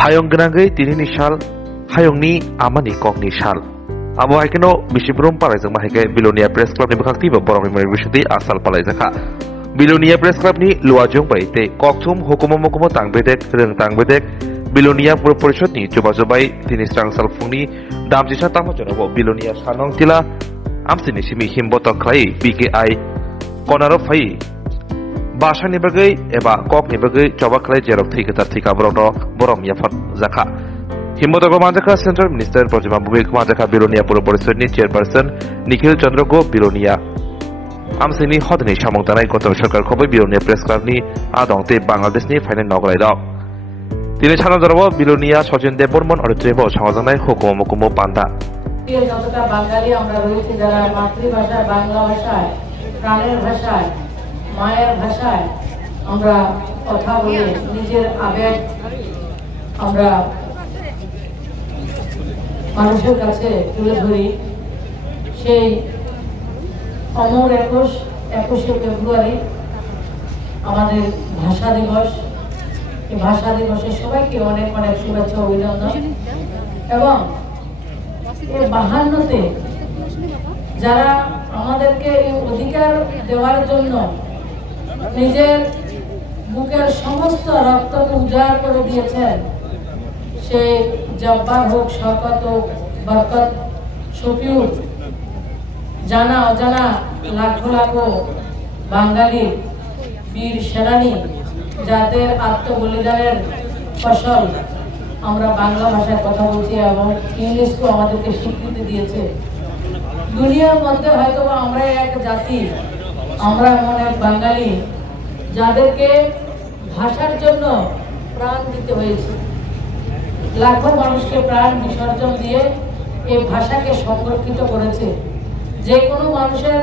Hayong genangai tinini shal hayongni amani kokni shal. Abo haikeno bisibrum paraijak mahike Bilonia Press Club ni bakti ba borong ni University asal palaijaka. Bilonia Press Club ni luajong bai te kokthum hukumo tangbedek reng tangbedek Bilonia Purpurishot ni coba-cobai tini strang salfungni damjisa tamo jonabo Bilonia sanong tila amsini simi himboto klai BKI konaro fai Basha ni bagai eba kok ni bagai coba klai jerok thika borom yafat zaka himboto manjaka Central Minister Projima Bubik manjaka Bilonia Purpurishot ni chairperson Nikhil Chandra Go Bilonia amsini hodni samong tanai kotor sarkar khobai Bilonia Press Club ni adong te Bangladesh ni final noglai dok তিনি ছানা জরব বিলোনিয়া সচিন দেববর্মন অরিত্রেব সমাজনায় হুকুম পান্তা যতটা বাঙালি আমরা রয়েছে যারা মাতৃভাষা বাংলা ভাষায় প্রাণের ভাষায় মায়ের ভাষায় আমরা কথা বলে নিজের আবেগ আমরা মানুষের কাছে তুলে ধরি সেই অমর 21শে ফেব্রুয়ারি আমাদের ভাষা দিবস এই ভাষা দিবসে সবাইকে অনেক অনেক শুভেচ্ছা অভিনন্দন এবং এই 52তে যারা আমাদেরকে এই অধিকার দেওয়ার জন্য নিজের বুকের সমস্ত রক্তকে উজাড় করে দিয়েছেন সে জব্বার হোক শওকত হোক বরকত শফিউর জানা অজানা লাখো লাখো বাঙালি বীর সেনানী যাদের আত্মবলিদানের ফসল আমরা বাংলা ভাষায় কথা বলছি এবং ইউনেস্কো আমাদেরকে স্বীকৃতি দিয়েছে দুনিয়ার মধ্যে হয়তো আমরা এক জাতি আমরা এমন এক বাঙালি যাদেরকে ভাষার জন্য প্রাণ দিতে হয়েছে লাখো মানুষকে প্রাণ বিসর্জন দিয়ে এই ভাষাকে সংরক্ষিত করেছে যে কোনো মানুষের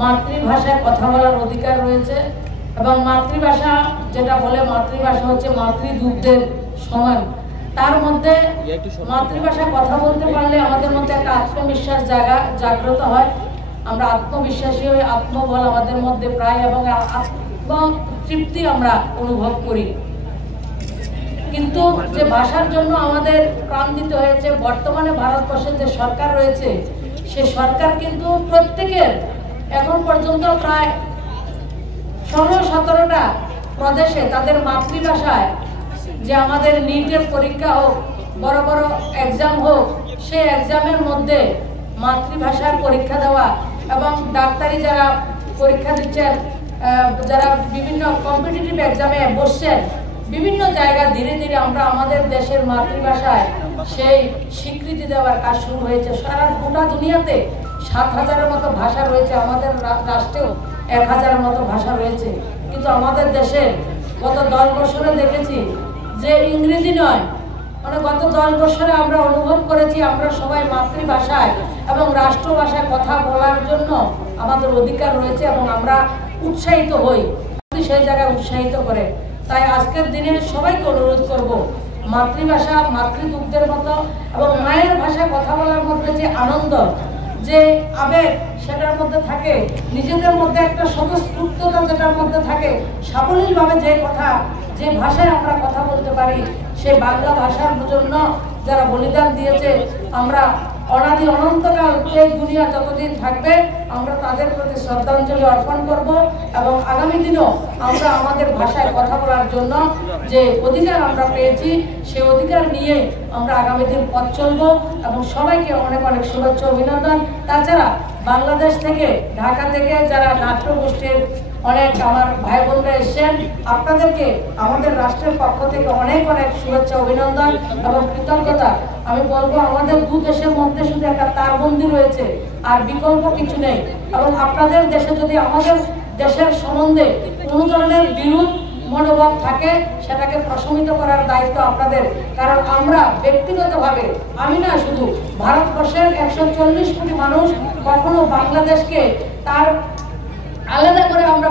মাতৃভাষায় কথা বলার অধিকার রয়েছে এবং মাতৃভাষা যেটা বলে মাতৃভাষা হচ্ছে মাতৃদুগ্ধের সমান তার মধ্যে মাতৃভাষায় কথা বলতে পারলে আমাদের মধ্যে একটা আত্মবিশ্বাস জাগ্রত হয় আমরা আত্মবিশ্বাসী হই আত্মবল আমাদের মধ্যে প্রায় এবং আত্মতৃপ্তি আমরা অনুভব করি কিন্তু যে ভাষার জন্য আমাদের প্রাণ দিতে হয়েছে বর্তমানে ভারতবর্ষের যে সরকার রয়েছে সে সরকার কিন্তু প্রত্যেকের এখন পর্যন্ত প্রায় 16-17টা প্রদেশে তাদের মাতৃভাষায় যে আমাদের নিটের পরীক্ষা হোক বড় বড় এক্সাম হোক সেই এক্সামের মধ্যে মাতৃভাষার পরীক্ষা দেওয়া এবং ডাক্তারি যারা পরীক্ষা দিচ্ছেন যারা বিভিন্ন কম্পিটিটিভ এক্সামে বসছেন বিভিন্ন জায়গা ধীরে ধীরে আমরা আমাদের দেশের মাতৃভাষায় সেই স্বীকৃতি দেওয়ার কাজ শুরু হয়েছে সারা গোটা দুনিয়াতে 7,000-এর মতো ভাষা রয়েছে আমাদের রাষ্ট্রেও 1,000-এর মতো ভাষা রয়েছে কিন্তু আমাদের দেশে গত 10 বছরে দেখেছি যে ইংরেজি নয় মানে গত 10 বছরে আমরা অনুভব করেছি আমরা সবাই মাতৃভাষায় এবং রাষ্ট্রভাষায় কথা বলার জন্য আমাদের অধিকার রয়েছে এবং আমরা উৎসাহিত হই সেই জায়গায় উৎসাহিত করে তাই আজকের দিনে সবাইকে অনুরোধ করব মাতৃভাষা মাতৃদুগ্ধের মতো এবং মায়ের ভাষায় কথা বলার মধ্যে যে আনন্দ যে আবেগ সেটার মধ্যে থাকে নিজেদের মধ্যে একটা স্বতঃস্ফূর্ততা যেটার মধ্যে থাকে সাবলীলভাবে যে ভাষায় আমরা কথা বলতে পারি সেই বাংলা ভাষার জন্য যারা বলিদান দিয়েছে আমরা অনাদি অনন্তকাল এই দুনিয়া যতদিন থাকবে আমরা তাদের প্রতি শ্রদ্ধাঞ্জলি অর্পণ করব এবং আগামী দিনও আমরা আমাদের ভাষায় কথা বলার জন্য যে অধিকার আমরা পেয়েছি সেই অধিকার নিয়ে আমরা আগামী দিন পথ চলবো এবং সবাইকে অনেক অনেক শুভেচ্ছা অভিনন্দন তাছাড়া বাংলাদেশ থেকে ঢাকা থেকে যারা নাট্যগোষ্ঠীর অনেক আমার ভাই বোনরা এসেছেন আপনাদেরকে আমাদের রাষ্ট্রের পক্ষ থেকে অনেক অনেক শুভেচ্ছা অভিনন্দন এবং কৃতজ্ঞতা আমি বলবো আমাদের দু দেশের মধ্যে শুধু একটা তারবন্দি রয়েছে আর বিকল্প কিছু নেই এবং আপনাদের দেশে যদি আমাদের দেশের সম্বন্ধে কোনো ধরনের বিরূপ মনোভাব থাকে সেটাকে প্রশমিত করার দায়িত্ব আপনাদের কারণ আমরা ব্যক্তিগতভাবে আমি না শুধু ভারতবর্ষের 140 কোটি মানুষ কখনো বাংলাদেশকে তার আলাদা করে আমরা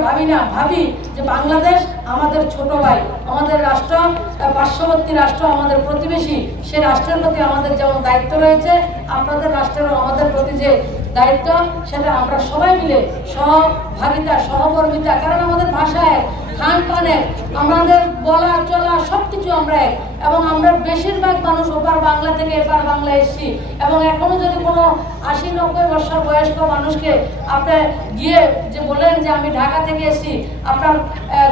ভাবি যে বাংলাদেশ আমাদের ছোট ভাই আমাদের রাষ্ট্র পার্শ্ববর্তী রাষ্ট্র আমাদের প্রতিবেশী সেই রাষ্ট্রের প্রতি আমাদের যেমন দায়িত্ব রয়েছে আপনাদের রাষ্ট্রেরও আমাদের প্রতি যে দায়িত্ব সেটা আমরা সবাই মিলে সহভাগিতা সহকর্মিতা কারণ আমাদের ভাষায় খান পানে আমাদের বলা চলা সবকিছু আমরা এক, এবং আমরা বেশিরভাগ মানুষ ওপার বাংলা থেকে এপার বাংলা এসেছি, এবং এখনো যদি কোনো 80-90 বছর বয়স্ক মানুষকে আপনি গিয়ে যে বলেন যে আমি ঢাকা থেকে এসেছি, আপনার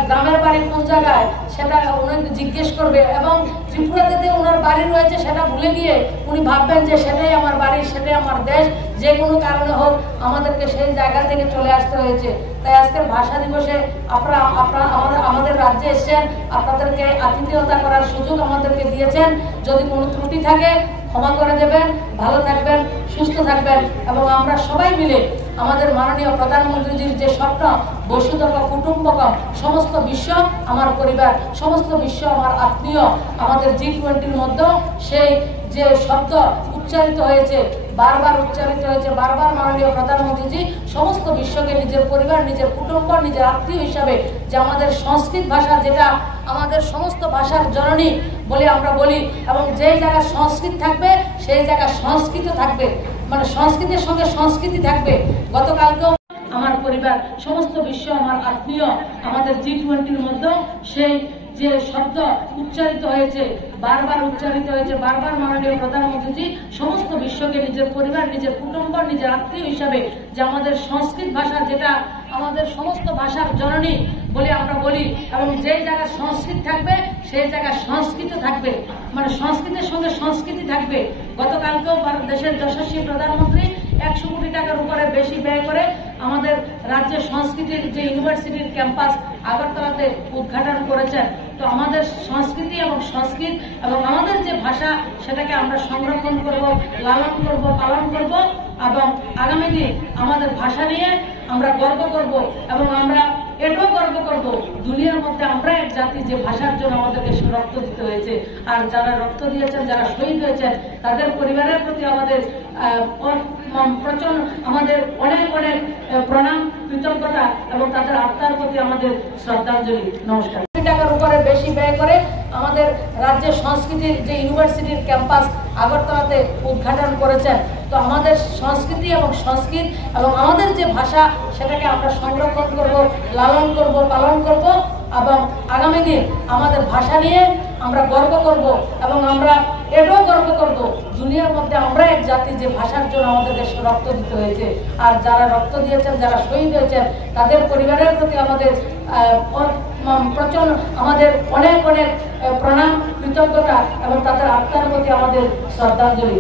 গ্রামের বাড়ি কোন জায়গায় সেটা উনি জিজ্ঞেস করবে, এবং ত্রিপুরাতে ওনার বাড়ি রয়েছে সেটা ভুলে গিয়ে উনি ভাববেন যে সেটাই আমার বাড়ি, সেটাই আমার দেশ। যে কোনো কারণে হোক আমাদেরকে সেই জায়গা থেকে চলে আসতে হয়েছে। তাই আজকের ভাষা দিবসে আপনারা আমাদের রাজ্যে এসেছেন, আপনাদেরকে আতিথেয়তা করার সুযোগ আমাদেরকে দিয়েছেন। যদি কোনো ত্রুটি থাকে ক্ষমা করে দেবেন, ভালো থাকবেন, সুস্থ থাকবেন, এবং আমরা সবাই মিলে আমাদের মাননীয় প্রধানমন্ত্রীজির যে স্বপ্ন বসুধৈব কুটুম্বকম, সমস্ত বিশ্ব আমার পরিবার, সমস্ত বিশ্ব আমার আত্মীয়, আমাদের G20-র মধ্যেও সেই যে শব্দ উচ্চারিত হয়েছে, বারবার উচ্চারিত হয়েছে, বারবার মাননীয় প্রধানমন্ত্রীজি সমস্ত বিশ্বকে নিজের পরিবার, নিজের কুটুম্ব, নিজের আত্মীয় হিসাবে যে আমাদের সংস্কৃত ভাষা, যেটা আমাদের সমস্ত ভাষার জননী বলে আমরা বলি, এবং যেই জায়গায় সংস্কৃত থাকবে সেই জায়গায় সংস্কৃত থাকবে, মানে সংস্কৃতির সঙ্গে সংস্কৃতি থাকবে। গতকালকেও আমার পরিবার, সমস্ত বিশ্ব আমার আত্মীয়, আমাদের G20-র মধ্যে সেই যে শব্দ উচ্চারিত হয়েছে, বারবার উচ্চারিত হয়েছে, বারবার মাননীয় প্রধানমন্ত্রীজি সমস্ত বিশ্বকে নিজের পরিবার, নিজের কুটুম্ব, নিজের আত্মীয় হিসাবে যে আমাদের সংস্কৃত ভাষা, যেটা আমাদের সমস্ত ভাষার জননী বলে আমরা বলি, এবং যেই জায়গায় সংস্কৃত থাকবে সেই জায়গায় সংস্কৃত থাকবে, মানে সংস্কৃতির সঙ্গে সংস্কৃতি থাকবে। গতকালকেও দেশের যশস্বী প্রধানমন্ত্রী 100 কোটি টাকার উপরে বেশি ব্যয় করে আমাদের রাজ্যের সংস্কৃতির যে ইউনিভার্সিটির ক্যাম্পাস আগরতলাতে উদ্ঘাটন করেছেন। তো আমাদের সংস্কৃতি এবং সংস্কৃত এবং আমাদের যে ভাষা, সেটাকে আমরা সংরক্ষণ করব, লালন করব, পালন করব, এবং আগামী দিন আমাদের ভাষা নিয়ে আমরা গর্ব করব, এবং আমরা এটাও গর্ব করব দুনিয়ার মধ্যে আমরা এক জাতি যে ভাষার জন্য আমাদেরকে রক্ত দিতে হয়েছে। আর যারা রক্ত দিয়েছেন, যারা শহীদ হয়েছেন, তাদের পরিবারের প্রতি আমাদের আমাদের অনেক অনেক প্রণাম, কৃতজ্ঞতা, এবং তাদের আত্মার প্রতি আমাদের শ্রদ্ধাঞ্জলি। নমস্কার। টাকার উপরে বেশি ব্যয় করে আমাদের রাজ্যের সংস্কৃতির যে ইউনিভার্সিটির ক্যাম্পাস আগরতলাতে উদ্ঘাটন করেছেন। তো আমাদের সংস্কৃতি এবং সংস্কৃত এবং আমাদের যে ভাষা, সেটাকে আমরা সংরক্ষণ করব, লালন করব, পালন করব, এবং আগামী দিন আমাদের ভাষা নিয়ে আমরা গর্ব করব, এবং আমরা এটাও গর্ব করব দুনিয়ার মধ্যে আমরা এক জাতি যে ভাষার জন্য আমাদেরকে রক্ত দিতে হয়েছে। আর যারা রক্ত দিয়েছেন, যারা শহীদ হয়েছেন, তাদের পরিবারের প্রতি আমাদের আমাদের অনেক অনেক প্রণাম, কৃতজ্ঞতা, এবং তাদের আত্মার প্রতি আমাদের শ্রদ্ধাঞ্জলি।